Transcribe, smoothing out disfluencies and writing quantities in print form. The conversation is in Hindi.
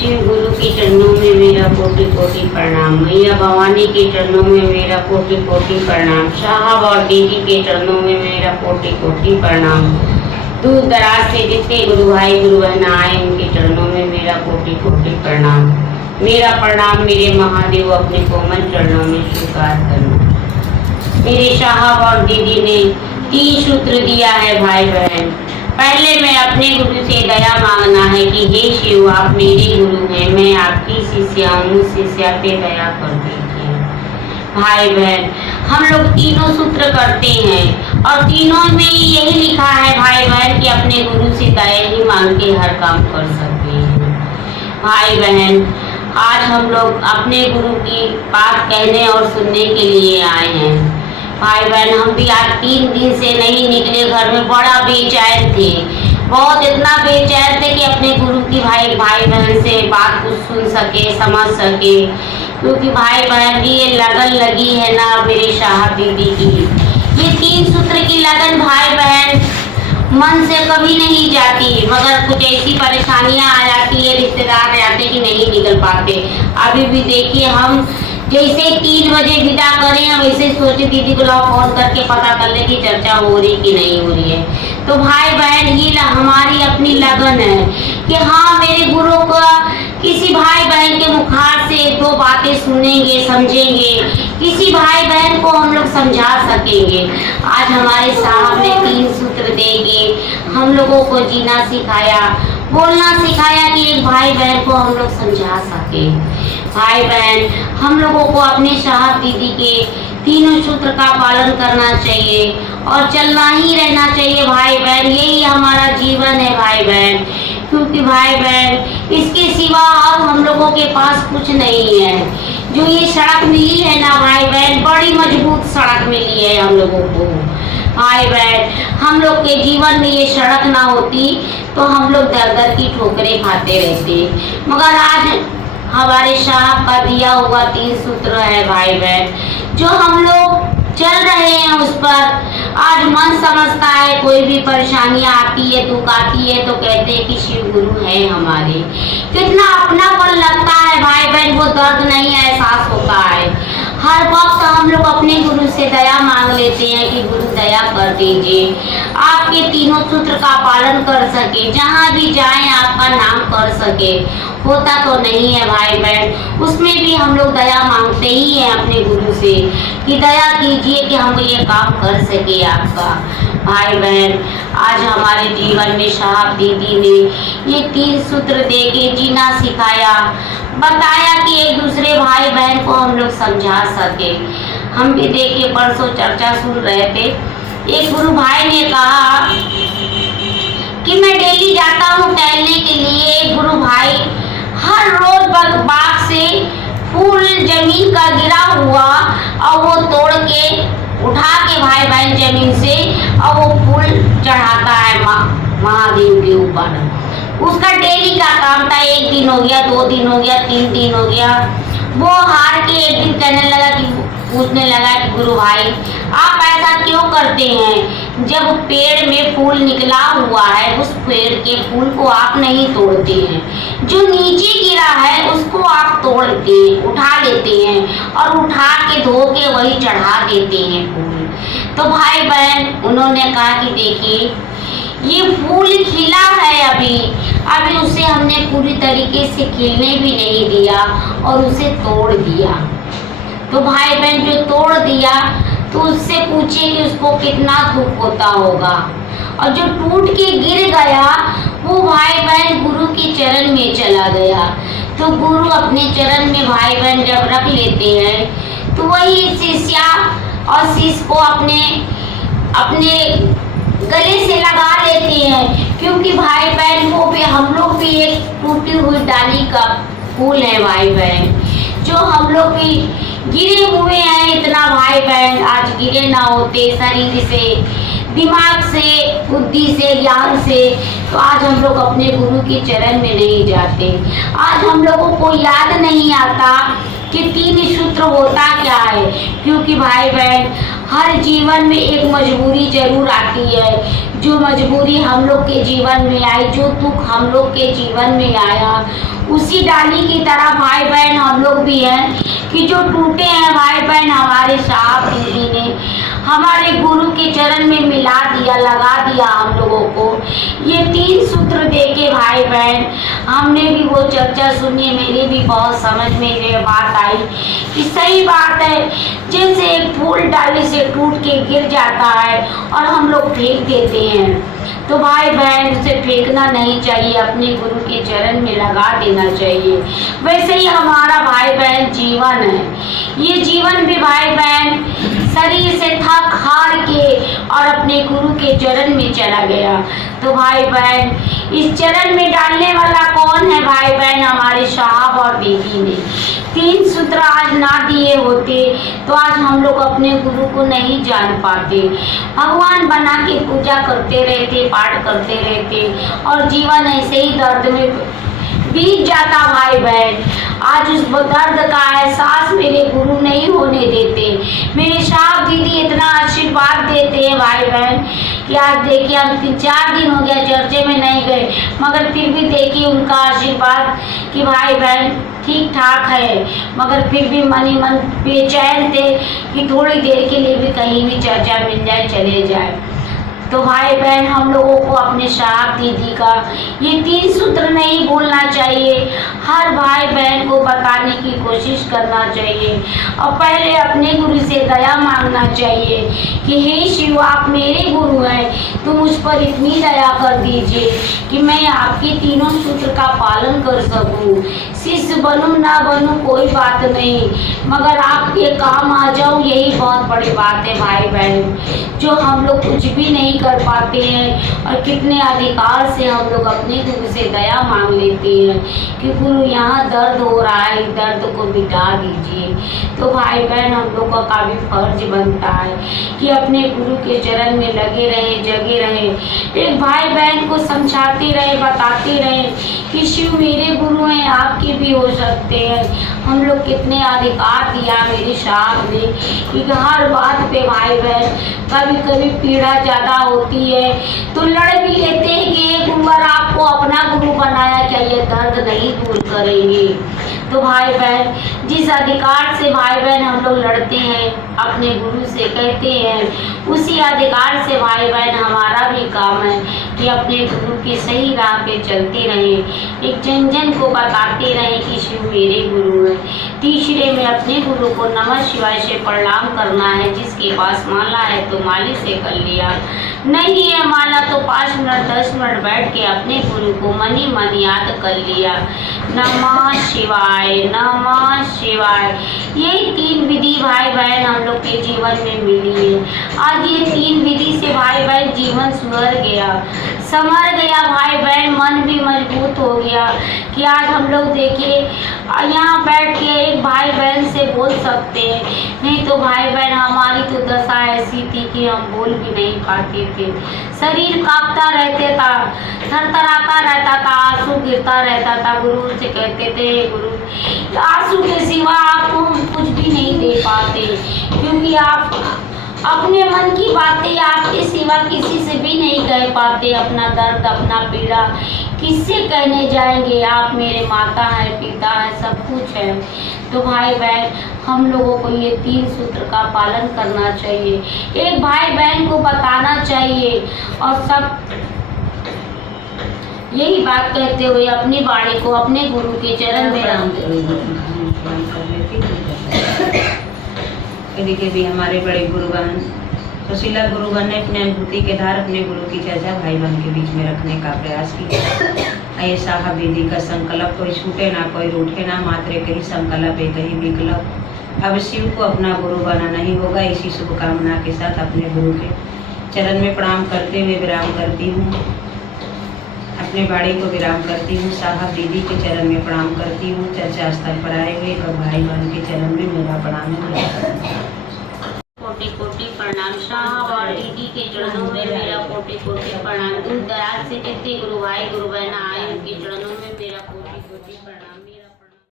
शिव गुरु के चरणों में मेरा कोटि कोटि प्रणाम। मैया भवानी के चरणों में मेरा कोटि कोटि प्रणाम। साहब और दीदी के चरणों में मेरा कोटि कोटि प्रणाम। दूर दराज से जितने गुरु भाई गुरु बहन आए उनके चरणों में मेरा कोटि कोटि प्रणाम। मेरा प्रणाम मेरे महादेव अपने कोमल चरणों में स्वीकार करना। मेरे साहब और दीदी ने 3 सूत्र दिया है भाई बहन। पहले मैं अपने गुरु से दया मांगना है कि हे शिव आप मेरे गुरु हैं, मैं आपकी शिष्या हूँ, शिष्या पे दया कर दीजिए। भाई बहन हम लोग तीनों सूत्र करते हैं और तीनों में यही लिखा है भाई बहन कि अपने गुरु से दया ही मांग के हर काम कर सकते हैं। भाई बहन आज हम लोग अपने गुरु की बात कहने और सुनने के लिए आए हैं। भाई बहन हम भी आज 3 दिन से नहीं निकले, घर में बड़ा बेचैन थे, बहुत इतना बेचैन थे कि अपने गुरु की भाई बहन से बात कुछ सुन सके समझ सके, क्योंकि भाई बहन की ये लगन लगी है ना मेरे साहब दीदी की, ये 3 सूत्र की लगन भाई बहन मन से कभी नहीं जाती, मगर कुछ ऐसी परेशानियां आ जाती है, रिश्तेदार रहते कि नहीं निकल पाते। अभी भी देखिए हम जैसे 3 बजे विदा करें वैसे सोचे दीदी को लाओ फोन करके पता कर ले कि चर्चा हो रही कि नहीं हो रही है। तो भाई बहन ये हमारी अपनी लगन है कि हाँ मेरे गुरु को किसी भाई बहन के मुखार से 2 बातें सुनेंगे समझेंगे, किसी भाई बहन को हम लोग समझा सकेंगे। आज हमारे साहब ने 3 सूत्र देके हम लोगों को जीना सिखाया, बोलना सिखाया कि एक भाई बहन को हम लोग समझा सके। भाई बहन हम लोगों को अपने साहब दीदी के तीनों सूत्र का पालन करना चाहिए और चलना ही रहना चाहिए। भाई बहन यही हमारा जीवन है भाई बहन, क्योंकि भाई बहन इसके सिवा और हम लोगों के पास कुछ नहीं है। जो ये सड़क मिली है ना भाई बहन, बड़ी मजबूत सड़क मिली है हम लोगों को। भाई बहन हम लोग के जीवन में ये सड़क ना होती तो हम लोग दर दर की ठोकरें खाते रहते, मगर आज हमारे साहब का दिया हुआ 3 सूत्र है भाई बहन, जो हम लोग चल रहे हैं उस पर। आज मन समझता है, कोई भी परेशानियां आती है दुख आती है तो कहते हैं कि शिव गुरु है हमारे, कितना अपनापन लगता है भाई बहन, वो दर्द नहीं एहसास होता है। हर वक्त हम लोग अपने गुरु से दया मांग लेते हैं कि गुरु दया कर दीजिए, आपके तीनों सूत्र का पालन कर सके, जहाँ भी जाएं आपका नाम कर सके। होता तो नहीं है भाई बहन, उसमें भी हम लोग दया मांगते ही हैं अपने गुरु से कि दया कीजिए कि हम ये काम कर सके आपका। भाई बहन आज हमारे जीवन में साहब दीदी ने ये 3 सूत्र देके जीना सिखाया, बताया कि एक दूसरे भाई बहन को हम लोग समझा सके। हम भी देखिए परसों चर्चा सुन रहे थे, एक गुरु भाई ने कहा कि मैं डेली जाता हूँ टहलने के लिए। एक गुरु भाई हर रोज बाग से फूल जमीन का गिरा हुआ और वो तोड़ के उठा के भाई बहन जमीन से और वो फूल चढ़ाता है महादेव के ऊपर। उसका डेली का काम था, 1 दिन हो गया, 2 दिन हो गया, 3 दिन हो गया। वो हार के एक दिन कहने लगा कि पूछने लगा कि गुरु भाई आप ऐसा क्यों करते हैं, जब पेड़ में फूल निकला हुआ है उस पेड़ के फूल को आप नहीं तोड़ते हैं, जो नीचे गिरा है उसको आप तोड़ते उठा लेते हैं और उठा के धो के वही चढ़ा देते हैं फूल। तो भाई बहन उन्होंने कहा कि देखिए ये फूल खिला है, अभी उसे हमने पूरी तरीके से खिलने भी नहीं दिया और उसे तोड़ दिया। तो भाई बहन जो तोड़ दिया तो उससे पूछे कि उसको कितना दुख होता होगा, और जो टूट के गिर गया वो भाई बहन गुरु के चरण में चला गया। तो गुरु अपने चरण में भाई बहन जब रख लेते हैं तो वही शिष्या और शिष्य को अपने गले से लगा लेते हैं, क्योंकि भाई बहन वो भी हम लोग भी एक टूटी हुई डाली का फूल है भाई बहन, जो हम लोग भी गिरे हुए हैं। इतना भाई बहन आज गिरे ना होते शरीर से, दिमाग से, बुद्धि से, ज्ञान से, तो आज हम लोग अपने गुरु के चरण में नहीं जाते। आज हम लोगों को याद नहीं आता कि 3 सूत्र होता क्या है, क्योंकि भाई बहन हर जीवन में एक मजबूरी जरूर आती है। जो मजबूरी हम लोग के जीवन में आई, जो दुख हम लोग के जीवन में आया, उसी डाली की तरह भाई बहन हम लोग भी हैं कि जो टूटे हैं भाई बहन हमारे साहब दीदी ने हमारे गुरु के चरण में मिला दिया, लगा दिया हम लोगों को। ये 3 सूत्र देके भाई बहन हमने भी वो चर्चा सुनी, मेरी भी बहुत समझ में ये बात आई कि सही बात है। जैसे एक फूल डाली से टूट के गिर जाता है और हम लोग फेंक देते हैं, तो भाई बहन उसे फेंकना नहीं चाहिए, अपने गुरु के चरण में लगा देना चाहिए। वैसे ही हमारा भाई बहन जीवन है, ये जीवन भी भाई बहन शरीर से थक हार के और अपने गुरु के चरण में चला गया। तो भाई बहन इस चरण में डालने वाला कौन है भाई बहन? हमारे साहब और दीदी ने 3 सूत्र आज ना दिए होते तो आज हम लोग अपने गुरु को नहीं जान पाते, भगवान बना के पूजा करते रहते, पाठ करते रहते और जीवन ऐसे ही दर्द में बीत जाता भाई बहन। आज उस दर्द का एहसास मेरे गुरु नहीं होने देते, मेरे साहब दीदी इतना आशीर्वाद देते हैं भाई बहन कि आज देखिए हम 3-4 दिन हो गया चर्चे में नहीं गए, मगर फिर भी देखिए उनका आशीर्वाद कि भाई बहन ठीक ठाक है, मगर फिर भी मन ही मन बेचैन थे कि थोड़ी देर के लिए भी कहीं भी चर्चा मिल जाए, चले जाए। तो भाई बहन हम लोगों को अपने साहब दीदी का ये 3 सूत्र नहीं भूलना चाहिए, हर भाई बहन को बताने की कोशिश करना चाहिए और पहले अपने गुरु से दया मांगना चाहिए कि हे शिव आप मेरे गुरु हैं, तो मुझ पर इतनी दया कर दीजिए कि मैं आपके 3 सूत्र का पालन कर सकूं। शिष्य बनूं ना बनूं कोई बात नहीं, मगर आपके काम आ जाऊं यही बहुत बड़ी बात है भाई बहन। जो हम लोग कुछ भी नहीं कर पाते हैं और कितने अधिकार से हम लोग अपने गुरु से दया मांग लेते हैं कि गुरु यहाँ दर्द हो रहा है, दर्द को मिटा दीजिए। तो भाई बहन हम लोग का भी फर्ज बनता है कि अपने गुरु के चरण में लगे रहे, जगे रहे, एक भाई बहन को समझाते रहे, बताते रहे कि शिव मेरे गुरु हैं, आपके भी हो सकते हैं। हम लोग कितने अधिकार दिया मेरे साहब ने कि हर बात पे भाई बहन कभी कभी पीड़ा ज़्यादा होती है तो लड़ भी लेते हैं कि एक उम्र आपको अपना गुरु बनाया, क्या ये दर्द नहीं दूर करेंगे? तो भाई बहन जिस अधिकार से भाई बहन हम लोग लड़ते हैं, अपने गुरु से कहते हैं, उसी अधिकार से भाई बहन हमारा भी काम है कि अपने गुरु की सही राह पे चलते रहें, एक जन जन को बताते रहें कि शिव मेरे गुरु है। तीसरे में अपने गुरु को नमः शिवाय से प्रणाम करना है। जिसके पास माला है तो माली से कर लिया, नहीं है माला तो 5 मिनट 10 मिनट बैठ के अपने गुरु को मन ही मन याद कर लिया। नमः शिवाय, नमः शिवाय, यही 3 विधि भाई बहन हम लोग के जीवन में मिली है। आज ये 3 विधि से भाई बहन जीवन सुधर गया, संवर गया भाई बहन, मन भी मजबूत हो गया कि आज हम लोग देखिए यहाँ बैठ के एक भाई बहन से बोल सकते हैं, नहीं तो भाई बहन हमारी तो दशा ऐसी थी कि हम बोल भी नहीं पाते थे, शरीर कांपता रहता था, थरथराता रहता था, आंसू गिरता रहता था। गुरु से कहते थे गुरु आंसू के सिवा आपको हम कुछ भी नहीं दे पाते, क्योंकि आप अपने मन की बातें आपके सिवा किसी से भी नहीं कह पाते, अपना दर्द अपना पीड़ा किससे कहने जाएंगे? आप मेरे माता है, पिता है, सब कुछ है। तो भाई बहन हम लोगों को ये 3 सूत्र का पालन करना चाहिए, एक भाई बहन को बताना चाहिए और सब यही बात कहते हुए अपनी वाणी को अपने गुरु के चरण में राम कभी भी हमारे बड़े गुरुगण सुशीला गुरुगण ने अपने अनुभूति के धार अपने गुरु की चर्चा भाई बहन के बीच में रखने का प्रयास किया। ये साहब दीदी का संकल्प कोई छूटे ना, कोई रूठे ना, मात्र कहीं संकल्प एक ही विकल्प। अब शिव को अपना गुरु बनाना ही होगा। इसी शुभकामना के साथ अपने गुरु के चरण में प्रणाम करते हुए विराम करती हूँ, अपने बाड़ी को विराम करती हूँ, साहब दीदी के चरण में प्रणाम करती हूँ। चर्चा स्थल पर आए हुए भाई बहन के चरण में मेरा प्रणाम है। कोटि कोटि प्रणाम। साहब और दीदी के चरणों में मेरा कोटि कोटि प्रणाम। दूर दराज से जितने गुरु भाई गुरु बहन आए उनके चरणों